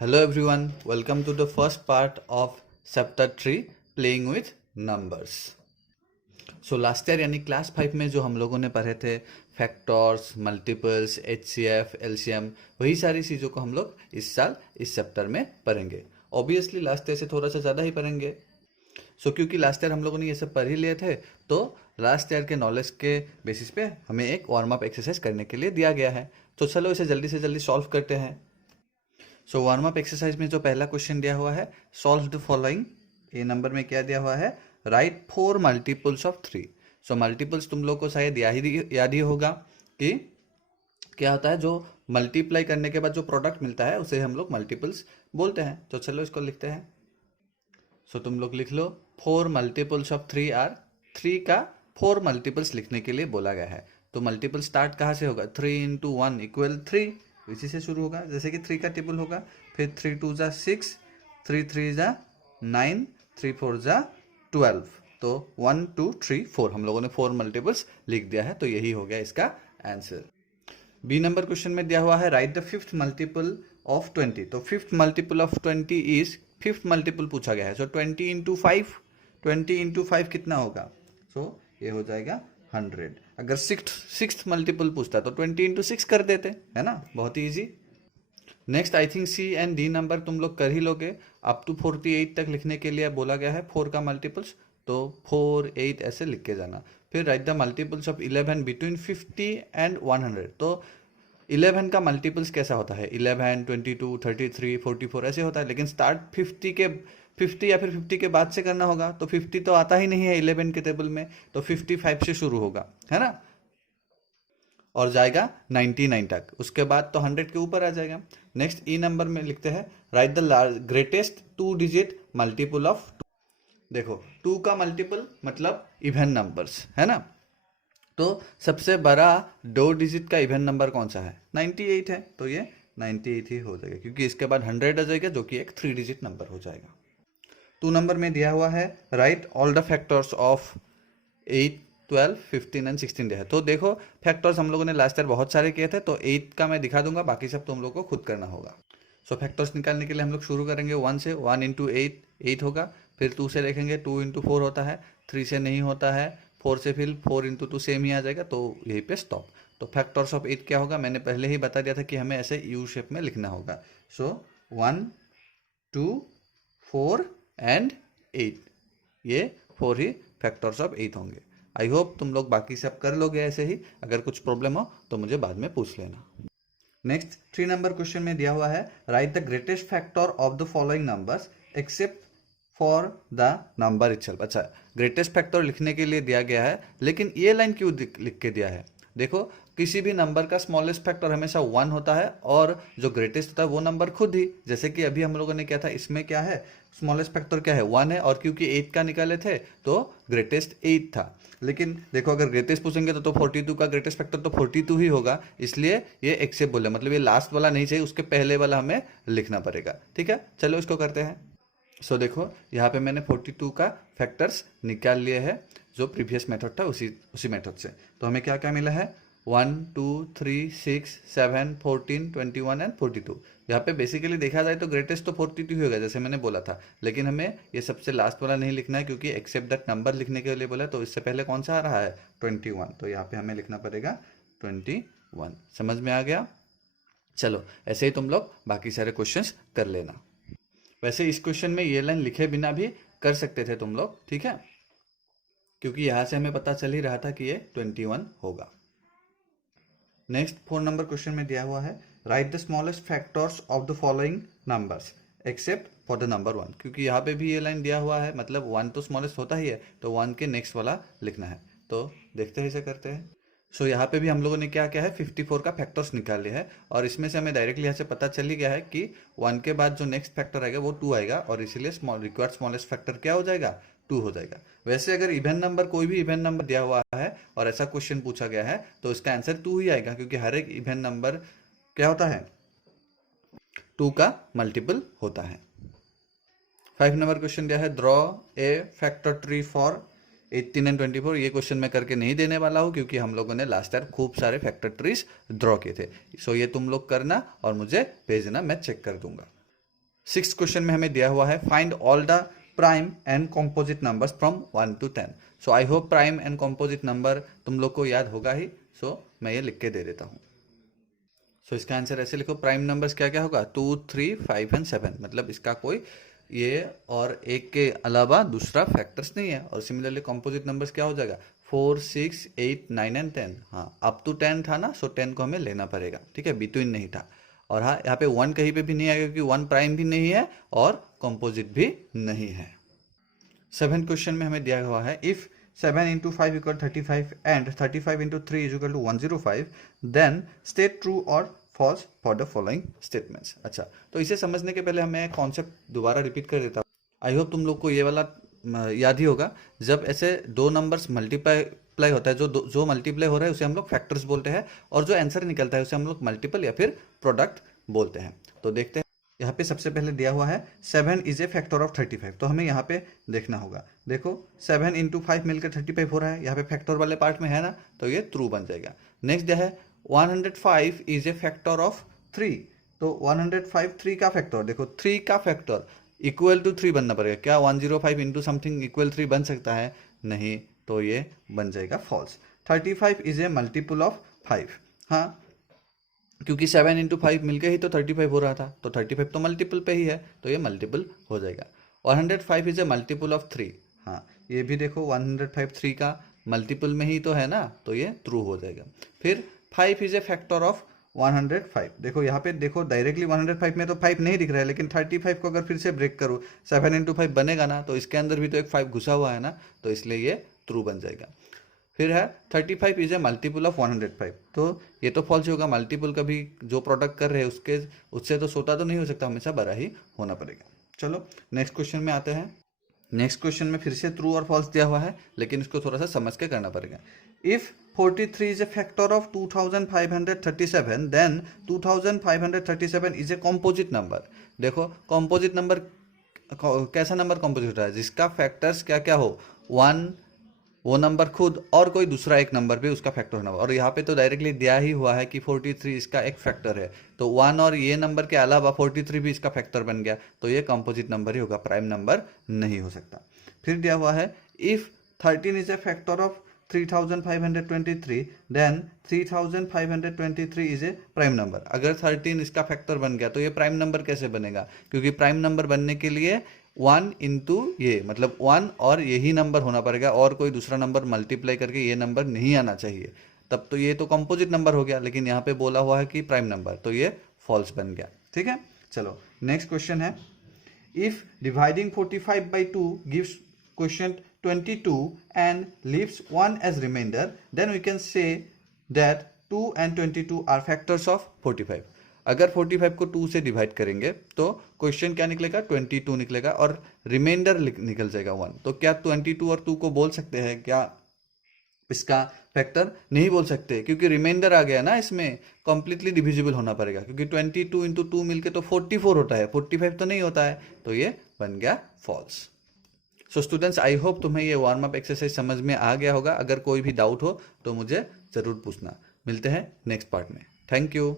Hello everyone, welcome to the first part of chapter 3 playing with numbers. So last year यानी class 5 में जो हम लोगों ने पढ़े थे फैक्टर्स, मल्टीपल्स, एचसीएफ, एलसीएम, वही सारी चीज़ों को हम लोग इस साल इस चैप्टर में पढ़ेंगे. ऑब्वियसली लास्ट ईयर से थोड़ा सा ज़्यादा ही पढ़ेंगे. क्योंकि लास्ट ईयर हम लोगों ने ये सब पढ़ ही लिए थे, तो लास्ट ईयर के नॉलेज के बेसिस पे हमें एक वार्म अप एक्सरसाइज करने के लिए दिया गया है. तो चलो इसे जल्दी से जल्दी सॉल्व करते हैं. सो वार्म अप एक्सरसाइज में जो पहला क्वेश्चन दिया हुआ है, solve the following. A number में क्या दिया हुआ है, right 4 multiples of 3. So multiples तुम लोग को शायद याद ही होगा कि क्या होता है, जो मल्टीप्लाई करने के बाद जो प्रोडक्ट मिलता है उसे हम लोग मल्टीपल्स बोलते हैं. तो चलो इसको लिखते हैं. सो तुम लोग लिख लो 4 मल्टीपल्स ऑफ 3 आर. 3 का 4 मल्टीपल्स लिखने के लिए बोला गया है. तो मल्टीपल स्टार्ट कहाँ से होगा, 3 इंटू 1 इक्वल 3, इसी से शुरू होगा. जैसे कि 3 का टेबल होगा, फिर 3 2 जा 6, 3 3 जा 9, 3 4 जा 12. तो 1 2 3 4 हम लोगों ने 4 मल्टीपल्स लिख दिया है. तो यही हो गया इसका आंसर. बी नंबर क्वेश्चन में दिया हुआ है, right the fifth multiple of 20. तो fifth multiple of 20 is, fifth multiple पूछा गया है. सो 20 इंटू 5, 20 इंटू 5 कितना होगा. सो ये हो जाएगा 100. अगर सिक्स्थ मल्टीपल पूछता तो 20 इंटू 6 कर देते, है ना, बहुत ही easy. Next I think C and D number तुम लोग कर ही लोगे. अप टू 48 तक लिखने के लिए बोला गया है 4 का मल्टीपल्स. तो 4 8 ऐसे लिख के जाना. फिर right the multiples of 11 between 50 and 100. तो 11 का मल्टीपल्स कैसा होता है, 11 22 33 44 ऐसे होता है. लेकिन स्टार्ट 50 या फिर 50 के बाद से करना होगा. तो 50 तो आता ही नहीं है 11 के टेबल में, तो 55 से शुरू होगा, है ना, और जाएगा 99 तक. उसके बाद तो 100 के ऊपर आ जाएगा. नेक्स्ट ई नंबर में लिखते हैं, right the greatest 2 digit multiple of 2. देखो 2 का मल्टीपल मतलब इवन नंबर्स, है ना. तो सबसे बड़ा 2 डिजिट का इवन नंबर कौन सा है, 98 है. तो ये 98 ही हो जाएगा, क्योंकि इसके बाद 100 आ जाएगा जो कि एक 3 डिजिट नंबर हो जाएगा. 2 नंबर में दिया हुआ है, right all the factors of 8 12 15 and 16 दिया है. तो देखो फैक्टर्स हम लोगों ने लास्ट ईयर बहुत सारे किए थे, तो 8 का मैं दिखा दूंगा, बाकी सब तुम लोग को खुद करना होगा. सो फैक्टर्स निकालने के लिए हम लोग शुरू करेंगे 1 से. 1 इंटू 8 8 होगा. फिर 2 से देखेंगे, 2 इंटू 4 होता है. 3 से नहीं होता है. 4 से फिर 4 इंटू 2 सेम ही आ जाएगा. तो यहीं पे स्टॉप. तो फैक्टर्स ऑफ 8 क्या होगा, मैंने पहले ही बता दिया था कि हमें ऐसे यू शेप में लिखना होगा. सो 1 2 4 एंड 8, ये 4 ही फैक्टर्स ऑफ 8 होंगे. आई होप तुम लोग बाकी सब कर लोगे ऐसे ही. अगर कुछ प्रॉब्लम हो तो मुझे बाद में पूछ लेना. नेक्स्ट 3 नंबर क्वेश्चन में दिया हुआ है, right the greatest factor of the following numbers except for the number itself. अच्छा, ग्रेटेस्ट फैक्टर लिखने के लिए दिया गया है, लेकिन ये लाइन क्यों लिख के दिया है. देखो किसी भी नंबर का स्मॉलेस्ट फैक्टर हमेशा 1 होता है, और जो ग्रेटेस्ट होता है वो नंबर खुद ही. जैसे कि अभी हम लोगों ने क्या था, इसमें क्या है, स्मॉलेस्ट फैक्टर क्या है, 1 है, और क्योंकि 8 का निकाले थे तो ग्रेटेस्ट 8 था. लेकिन देखो अगर ग्रेटेस्ट पूछेंगे तो 42 का ग्रेटेस्ट फैक्टर तो 42 ही होगा. इसलिए ये एक्सेप्ट बोले, मतलब ये लास्ट वाला नहीं चाहिए, उसके पहले वाला हमें लिखना पड़ेगा. ठीक है, चलो इसको करते हैं. सो देखो यहाँ पे मैंने 42 का फैक्टर्स निकाल लिए हैं, जो प्रीवियस मेथड था उसी मेथड से. तो हमें क्या क्या मिला है, 1 2 3 6 7 14 21 एंड 42. यहाँ पे बेसिकली देखा जाए तो ग्रेटेस्ट तो 42 ही होगा जैसे मैंने बोला था, लेकिन हमें ये सबसे लास्ट वाला नहीं लिखना है, क्योंकि एक्सेप्ट दैट नंबर लिखने के लिए बोला. तो इससे पहले कौन सा आ रहा है, 21. तो यहाँ पे हमें लिखना पड़ेगा 21. समझ में आ गया. चलो ऐसे ही तुम लोग बाकी सारे क्वेश्चंस कर लेना. वैसे इस क्वेश्चन में ये लाइन लिखे बिना भी कर सकते थे तुम लोग, ठीक है, क्योंकि यहाँ से हमें पता चल ही रहा था कि ये 21 होगा. नेक्स्ट 4 नंबर क्वेश्चन में दिया हुआ है, right the smallest factors of the following numbers except for the number 1. क्योंकि यहाँ पे भी ये लाइन दिया हुआ है, मतलब 1 तो स्मॉलेस्ट होता ही है, तो 1 के नेक्स्ट वाला लिखना है. तो देखते हैं इसे करते हैं. सो यहाँ पे भी हम लोगों ने क्या किया है, 54 का फैक्टर्स निकाल लिया है, और इसमें से हमें डायरेक्टली यहाँ से पता चल ही गया है कि 1 के बाद जो नेक्स्ट फैक्टर आएगा वो 2 आएगा, और इसीलिए रिक्वायर्ड स्मॉलेस्ट फैक्टर क्या हो जाएगा, 2 हो जाएगा. वैसे अगर इवन नंबर, कोई भी इवन नंबर दिया हुआ है और ऐसा क्वेश्चन पूछा गया है, तो इसका आंसर 2 ही आएगा, क्योंकि हर एक इवन नंबर क्या होता है, 2 का मल्टीपल होता है. 5 नंबर क्वेश्चन दिया है, draw a factor tree for 18 and 24. ये क्वेश्चन मैं करके नहीं देने वाला हूँ, क्योंकि हम लोगों ने लास्ट ईयर खूब सारे फैक्टर ट्रीज ड्रॉ किए थे. सो ये तुम लोग करना और मुझे भेजना, मैं चेक कर दूंगा. 6 क्वेश्चन में हमें दिया हुआ है find all the prime and composite numbers from 1 to 10। So I hope prime and composite number तुम लोग को याद होगा ही, सो मैं ये लिख के दे देता हूँ। सो इसका आंसर ऐसे लिखो, प्राइम नंबर्स क्या क्या होगा 2, 3, 5 एंड 7, मतलब इसका कोई ये और एक के अलावा दूसरा फैक्टर्स नहीं है। और सिमिलरली कॉम्पोजिट नंबर्स क्या हो जाएगा 4, 6, 8, 9 एंड 10। हाँ, अप टू 10 था ना, सो 10 को हमें लेना पड़ेगा, ठीक है, बिटवीन नहीं था। और हाँ, यहाँ पे 1 कहीं पे भी नहीं आएगा क्योंकि 1 प्राइम भी नहीं है और कॉम्पोजिट भी नहीं है। 7 क्वेश्चन में हमें दिया हुआ है if 7 into 5 equal 35 and 35 into 3 is equal to 105, then state true or false for the following statements। अच्छा, तो इसे समझने के पहले हमें कॉन्सेप्ट दोबारा रिपीट कर देता हूँ। आई होप तुम लोग को ये वाला याद ही होगा। जब ऐसे दो नंबर्स मल्टीप्लाई होता है, जो मल्टीप्लाई हो रहा है उसे हम लोग फैक्टर्स बोलते हैं, और जो आंसर निकलता है उसे हम लोग मल्टीपल या फिर प्रोडक्ट बोलते हैं। तो देखते हैं, यहाँ पे सबसे पहले दिया हुआ है 7 इज ए फैक्टर ऑफ 35, तो हमें यहाँ पे देखना होगा। देखो 7 into 5 मिलकर 35 हो रहा है, यहाँ पे फैक्टर वाले पार्ट में है ना, तो ये ट्रू बन जाएगा। नेक्स्ट दिया है 105 इज ए फैक्टर ऑफ 3, तो 105 3 का फैक्टर, देखो 3 का फैक्टर इक्वल टू 3 बनना पड़ेगा। क्या 105 इंटू समथिंग इक्वल 3 बन सकता है? नहीं, तो ये बन जाएगा false. 35 is a multiple of 5, हाँ, क्योंकि 7 into 5 मिलके ही तो 35 हो रहा था, तो 35 तो मल्टीपल पे ही है, तो ये मल्टीपल हो जाएगा। 105 इज ए मल्टीपल ऑफ 3, हाँ, ये भी देखो 105 3 का मल्टीपल में ही तो है ना, तो ये ट्रू हो जाएगा। फिर 5 इज ए फैक्टर ऑफ 105, देखो यहाँ पे देखो डायरेक्टली 105 में तो 5 नहीं दिख रहा है, लेकिन 35 को अगर फिर से ब्रेक करूँ 7 into 5 बनेगा ना, तो इसके अंदर भी तो एक 5 घुसा हुआ है ना, तो इसलिए ये ट्रू बन जाएगा। फिर है 35 इज ए मल्टीपल ऑफ 105, तो ये तो फॉल्स होगा, मल्टीपल कभी जो प्रोडक्ट कर रहे हैं उससे तो छोटा तो नहीं हो सकता, हमेशा बड़ा ही होना पड़ेगा। चलो नेक्स्ट क्वेश्चन में आते हैं। नेक्स्ट क्वेश्चन में फिर से ट्रू और फॉल्स दिया हुआ है, लेकिन इसको थोड़ा सा समझ के करना पड़ेगा। If 43 is a factor of 2537, then 2537 is a composite number. देखो कॉम्पोजिट नंबर कैसा नंबर कॉम्पोजिट होता है? जिसका फैक्टर्स क्या क्या हो, 1 वो नंबर खुद और कोई दूसरा एक नंबर भी उसका फैक्टर होना। और यहाँ पे तो डायरेक्टली दिया ही हुआ है कि 43 इसका एक फैक्टर है, तो 1 और ये नंबर के अलावा 43 भी इसका फैक्टर बन गया, तो ये कंपोजिट नंबर ही होगा, प्राइम नंबर नहीं हो सकता। फिर दिया हुआ है if 13 is a factor of 3523, then 3523 is a prime number. अगर 13 इसका फैक्टर बन गया तो ये प्राइम नंबर कैसे बनेगा? क्योंकि प्राइम नंबर बनने के लिए 1 इंटू ये, मतलब 1 और यही नंबर होना पड़ेगा, और कोई दूसरा नंबर मल्टीप्लाई करके ये नंबर नहीं आना चाहिए, तब तो ये तो कंपोजिट नंबर हो गया। लेकिन यहाँ पे बोला हुआ है कि प्राइम नंबर, तो ये फॉल्स बन गया। ठीक है, चलो नेक्स्ट क्वेश्चन है if dividing 45 by 2 gives question 22 and leaves 1 as remainder, then we can say that 2 and 22 are factors of 45। अगर 45 को 2 से डिवाइड करेंगे तो क्वेश्चन क्या निकलेगा? 22 निकलेगा, और रिमाइंडर निकल जाएगा 1। तो क्या 22 और 2 को बोल सकते हैं? क्या इसका फैक्टर नहीं बोल सकते, क्योंकि रिमाइंडर आ गया ना, इसमें कंप्लीटली डिविजिबल होना पड़ेगा, क्योंकि 22 इंटू 2 मिलके तो 44 होता है, 45 तो नहीं होता है, तो ये बन गया false. So students, I hope तुम्हें ये वार्म अप एक्सरसाइज समझ में आ गया होगा। अगर कोई भी डाउट हो तो मुझे ज़रूर पूछना। मिलते हैं नेक्स्ट पार्ट में। Thank you.